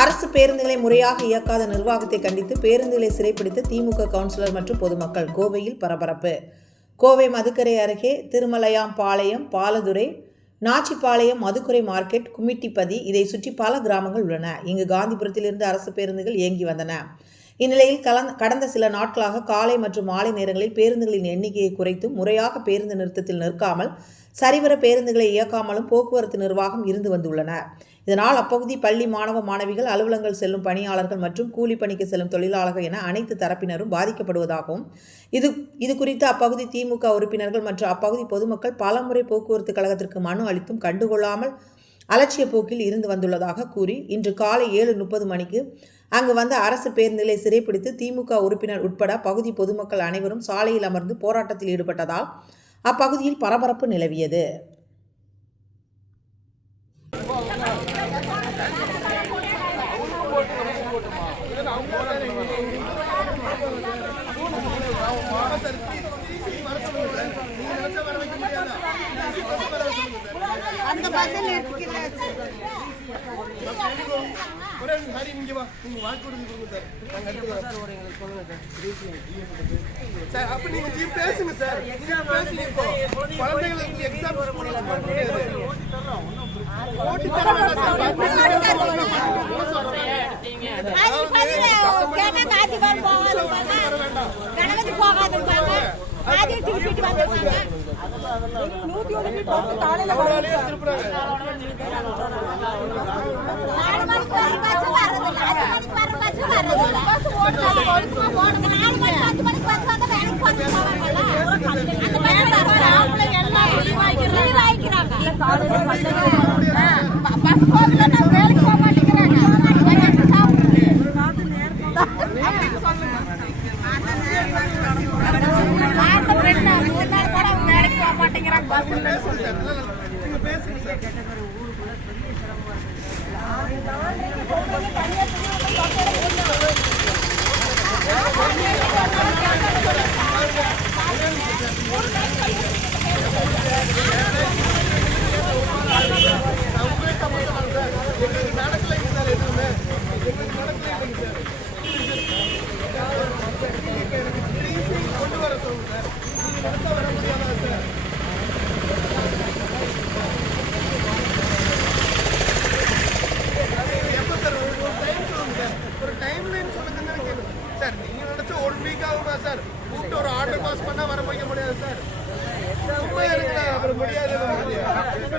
அரசு பேருந்துகளை முறையாக இயக்காத நிர்வாகத்தை கண்டித்து பேருந்துகளை சிறைப்பிடித்த திமுக கவுன்சிலர் மற்றும் பொதுமக்கள் கோவையில் பரபரப்பு. கோவை மதுக்கரை அருகே திருமலையாம்பாளையம் பாலதுரை நாச்சிப்பாளையம் மதுக்குறை மார்க்கெட் குமிட்டிப்பதி இதை சுற்றி பல கிராமங்கள் உள்ளன. இங்கு காந்திபுரத்திலிருந்து அரசு பேருந்துகள் இயங்கி வந்தன. இந்நிலையில் கலந் கடந்த சில நாட்களாக காலை மற்றும் மாலை நேரங்களில் பேருந்துகளின் எண்ணிக்கையை குறைத்தும் முறையாக பேருந்து நிறுத்தத்தில் நிற்காமல் சரிவர பேருந்துகளை இயக்காமலும் போக்குவரத்து நிர்வாகம் இருந்து வந்துள்ளன. இதனால் அப்பகுதி பள்ளி மாணவ மாணவிகள் அலுவலங்கள் செல்லும் பணியாளர்கள் மற்றும் கூலி பணிக்கு செல்லும் தொழிலாளர்கள் என அனைத்து தரப்பினரும் பாதிக்கப்படுவதாகவும் இது இது குறித்து அப்பகுதி திமுக உறுப்பினர்கள் மற்றும் அப்பகுதி பொதுமக்கள் பலமுறை போக்குவரத்து கழகத்திற்கு மனு அளித்தும் கண்டுகொள்ளாமல் அலட்சிய போக்கில் இருந்து வந்துள்ளதாக கூறி இன்று காலை ஏழு முப்பது மணிக்கு அங்கு வந்த அரசு பேருந்துகளை சிறைப்பிடித்து திமுக உறுப்பினர் உட்பட பகுதி பொதுமக்கள் அனைவரும் சாலையில் அமர்ந்து போராட்டத்தில் ஈடுபட்டதால் அப்பகுதியில் பரபரப்பு நிலவியது. அந்த ஒரே நிமிஷம், ஹரி, இங்க வா. நீங்க வாக்கு கொடுங்க, சார். நாங்க வரோம். சார், அப்ப நீங்க ஜி பேசுங்க சார். நீங்க பேசுங்க இப்போ. குழந்தைகளுக்கு exam school ல பண்ண முடியாது. ஓட்டி தர வேண்டாம் சார். அது பதில கேட்டா காத்தி வர போகாதும்பாங்க நாலு மணிக்கு ஒரு பஸ் வர்றதில்ல அஞ்சு மணிக்கு வர பஸ் வர்றதில்ல பஸ் ஓடுனாலும் ஒழுக்கமா போடுங்க நாலு மணி பத்து மணிக்கு பஸ் வந்தா வேலைக்கு வந்து போவாங்கல்ல அந்த பஸ் வர ஆம்பளை எல்லாம் லீவ் ஆகிக்கிறாங்க பஸ் போகலன்னா வேலைக்கு போக மாட்டேங்கிறாங்க மதியானம் சாப்பிடுறது மாத்த பெண்ணு முன்னாடி கூட அவங்க வேலைக்கு போக மாட்டேங்கிறாங்க பஸ் பேசுங்க சார். இல்ல, இல்ல. நீங்க பெரிய சிரமமாக இருக்குது நடக்கலைங்க சார் எதுவுமே. எங்களுக்கு நடக்கலைங்க சார். TC கொண்டு வர சொல்லுங்க சார். நீங்க நினைச்சா வர முடியாதா சார்? எப்ப சார் ஒரு ஒரு டைம் சொல்லுங்க சார் ஒரு டைம் லைன் சொல்லுங்க கேட்கும் சார் நீங்க நினைச்ச ஒன் வீக் ஆகுமா சார்? கூப்பிட்டு ஒரு ஆர்டர் பாஸ் பண்ணா வர வைக்க முடியாது சார். சும்மா இருக்குல்ல அப்புறம் முடியாது. இதுக்கு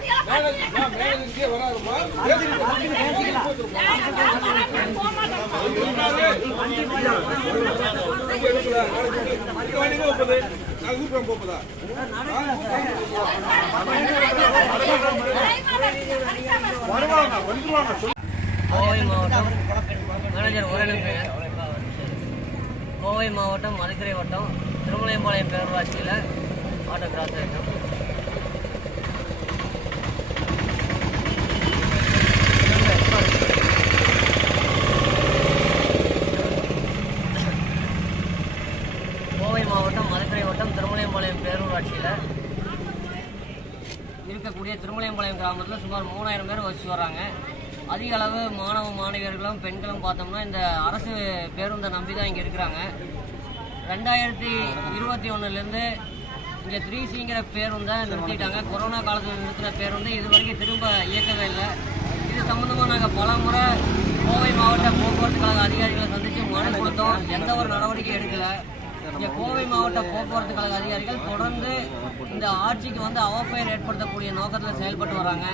கோவை மாவட்டம் மேனேஜர் ஒரேனும் பெயர் கோவை மாவட்டம் மதுக்கரை வட்டம் திருமலையம்பாளையம் பேரூராட்சியில் ஆட்டோ கிராஸ் ஆகிட்டோம் திருமலையம்பாளையம் கிராமத்தில் சுமார் மூணாயிரம் பேர் வசித்து வராங்க அதிக அளவு மாணவ மாணவியர்களும் பெண்களும் பார்த்தோம்னா இந்த அரசு பேருந்தை நம்பி தான் இங்கே இருக்கிறாங்க. ரெண்டாயிரத்தி இருபத்தி ஒன்றுலேருந்து இங்கே த்ரீ சிங்கிற பேருந்தை நிறுத்திட்டாங்க. கொரோனா காலத்தில் நிறுத்தின பேருந்து இது வரைக்கும் திரும்ப இயக்கவே இல்லை. இது சம்மந்தமாக நாங்கள் பல முறை கோவை மாவட்ட போக்குவரத்து கழக அதிகாரிகளை சந்தித்து மனு கொடுத்தோம். எந்த ஒரு நடவடிக்கையும் எடுக்கலை. இங்கே கோவை மாவட்ட போக்குவரத்து கழக அதிகாரிகள் தொடர்ந்து இந்த ஆட்சிக்கு வந்து அவப்பெயர் ஏற்படுத்தக்கூடிய நோக்கத்தில் செயல்பட்டு வராங்க.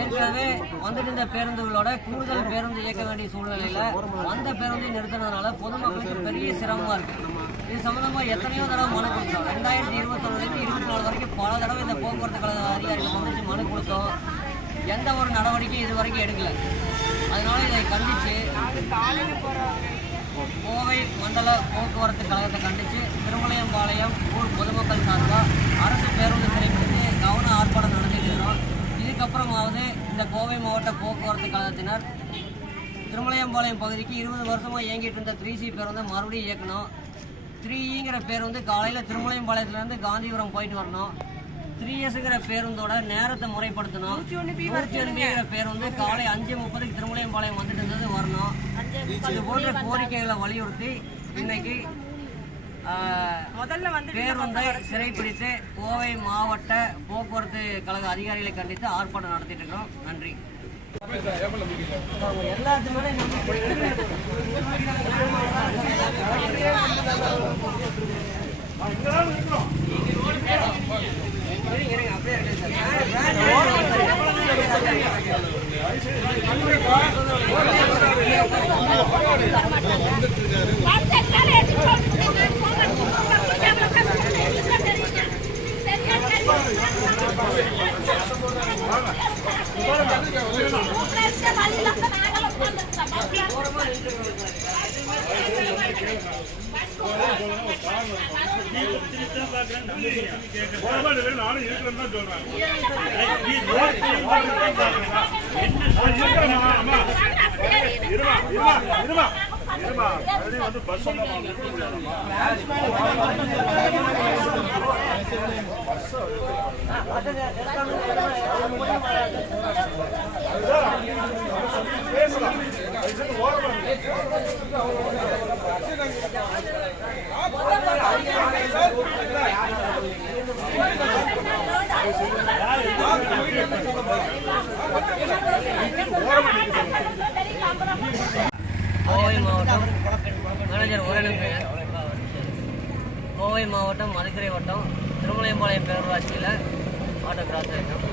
ஏற்கனவே வந்துட்டு இந்த பேருந்துகளோட கூடுதல் பேருந்து இயக்க வேண்டிய சூழ்நிலையில் அந்த பேருந்தை நிறுத்தினதுனால பொதுமக்களுக்கு பெரிய சிரமமாக இருக்கு. இது சம்மந்தமாக எத்தனையோ தடவை மனு கொடுத்தோம் ரெண்டாயிரத்தி இருபத்தொன்னுலேருந்து இருபத்தி நாலு வரைக்கும் பல தடவை இந்த போக்குவரத்து கழக அதிகாரிகள் சந்திச்சு மனு கொடுத்தோம். எந்த ஒரு நடவடிக்கையும் இது வரைக்கும் எடுக்கல. அதனால இதை கண்டித்து கோவை மண்டல போக்குவரத்து கழகத்தை கண்டித்து திருமலையம்பாளையம் ஊர் பொதுமக்கள் சார்பாக அரசு பேருந்து சிறைப்பிடித்து கவன ஆர்ப்பாட்டம் நடத்திட்டு இருக்கிறோம். இதுக்கப்புறமாவது இந்த கோவை மாவட்ட போக்குவரத்து கழகத்தினர் திருமலையம்பாளையம் பகுதிக்கு இருபது வருஷமாக இயங்கிட்டு இருந்த த்ரீ சி பேருந்தை மறுபடியும் இயக்கணும். த்ரீங்கிற e பேருந்து காலையில் திருமலையம்பாளையத்துலேருந்து காந்திபுரம் போயிட்டு வரணும். த்ரீ எஸ்ங்கிற பேருந்தோட நேரத்தை முறைப்படுத்தணும். நூற்றி ஒன்றுங்கிற பேருந்து காலை அஞ்சு முப்பதுக்கு திருமலையம்பாளையம் வந்துட்டு இருந்தது வரணும். இது போன்ற கோரிக்கைகளை வலியுறுத்தி இன்னைக்கு முதல்ல வந்து பேருந்தை சிறைப்பிடித்து கோவை மாவட்ட போக்குவரத்து கழக அதிகாரிகளை கண்டித்து ஆர்ப்பாட்டம் நடத்திட்டு இருக்கிறோம். நன்றி. பரிசல் நானும் இருக்கிறேன்னு தான் சொல்றேன் வந்து பஸ் பேசலாம் கோவை மாவட்டம் மேனேஜர் ஒரேனுக்கு கோவை மாவட்டம் மதுக்கரை வட்டம் திருமலையம்பாளையம் பேரூராட்சியில் ஆட்டோ கிராஸ் ஆகிட்டோம்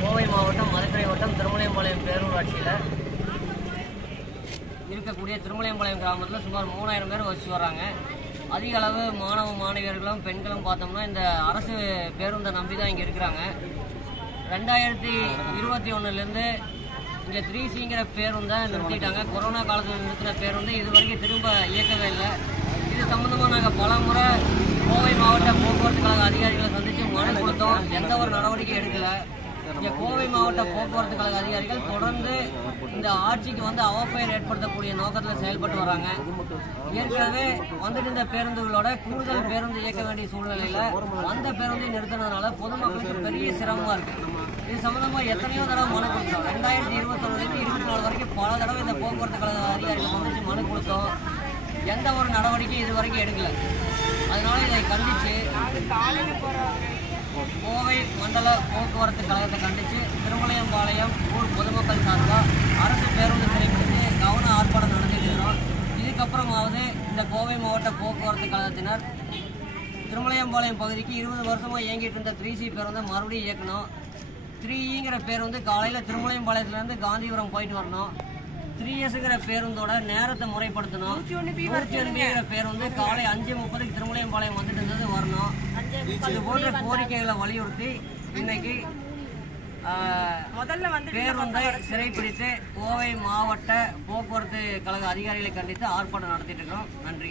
கோவை மாவட்டம் மதுக்கரை வட்டம் திருமலையம்பாளையம் பேரூராட்சியில் இருக்கக்கூடிய திருமலையம்பாளையம் கிராமத்தில் சுமார் மூணாயிரம் பேர் வசித்து வராங்க அதிக அளவு மாணவ மாணவியர்களும் பெண்களும் பார்த்தோம்னா இந்த அரசு பேருந்தை நம்பி தான் இங்கே இருக்கிறாங்க. ரெண்டாயிரத்தி இருபத்தி ஒன்றுலேருந்து இங்கே த்ரீ சிங்கிற பேருந்தை நிறுத்திட்டாங்க. கொரோனா காலத்தில் நிறுத்தின பேருந்து இது வரைக்கும் திரும்ப இயக்கவே இல்லை. இது சம்மந்தமாக நாங்கள் பல முறை கோவை மாவட்ட போக்குவரத்து கழக அதிகாரிகளை சந்தித்து மனு கொடுத்தோம். எந்த ஒரு நடவடிக்கையும் எடுக்கலை. இங்கே கோவை மாவட்ட போக்குவரத்து கழக அதிகாரிகள் தொடர்ந்து இந்த ஆட்சிக்கு வந்து அவப்பெயர் ஏற்படுத்தக்கூடிய நோக்கத்தில் செயல்பட்டு வராங்க. ஏற்கனவே வந்துட்டு இந்த பேருந்துகளோட கூடுதல் பேருந்து இயக்க வேண்டிய சூழ்நிலையில் அந்த பேருந்தை நிறுத்தினதுனால பொதுமக்களுக்கு பெரிய சிரமமாக இருக்கு. இது சம்மந்தமாக எத்தனையோ தடவை மனு கொடுத்தோம் ரெண்டாயிரத்தி இருபத்தொன்னுலேருந்து இருபத்தி நாலு வரைக்கும் பல தடவை இந்த போக்குவரத்து கழக அதிகாரிகள் வந்துச்சு மனு கொடுத்தோம். எந்த ஒரு நடவடிக்கையும் இது வரைக்கும் எடுக்கல. அதனால இதை கண்டித்து கோவை மண்டல போக்குவரத்து கழகத்தை கண்டித்து திருமலையம்பாளையம் ஊர் பொதுமக்கள் சார்பாக அரசு பேருந்து சிறைப்பிடித்து கவன ஆர்ப்பாட்டம் நடத்திட்டு இருக்கிறோம். இதுக்கப்புறமாவது இந்த கோவை மாவட்ட போக்குவரத்து கழகத்தினர் திருமலையம்பாளையம் பகுதிக்கு இருபது வருஷமாக இயங்கிட்டு இருந்த த்ரீ சி பேருந்தை மறுபடியும் இயக்கணும். த்ரீங்கிற வந்து காலையில் திருமலையம்பாளையத்துலேருந்து காந்திபுரம் போயிட்டு வரணும். த்ரீ எஸ்ங்கிற பேருந்தோட நேரத்தை முறைப்படுத்தணும். நூற்றி பேருந்து காலை அஞ்சு முப்பதுக்கு திருமலையம்பாளையம் வந்துட்டு இருந்தது வரணும். இது போன்ற கோரிக்கைகளை வலியுறுத்தி இன்னைக்கு முதல்ல வந்து பேருந்தை சிறைப்பிடித்து கோவை மாவட்ட போக்குவரத்து கழக அதிகாரிகளை கண்டித்து ஆர்ப்பாட்டம் நடத்திட்டு இருக்கிறோம். நன்றி.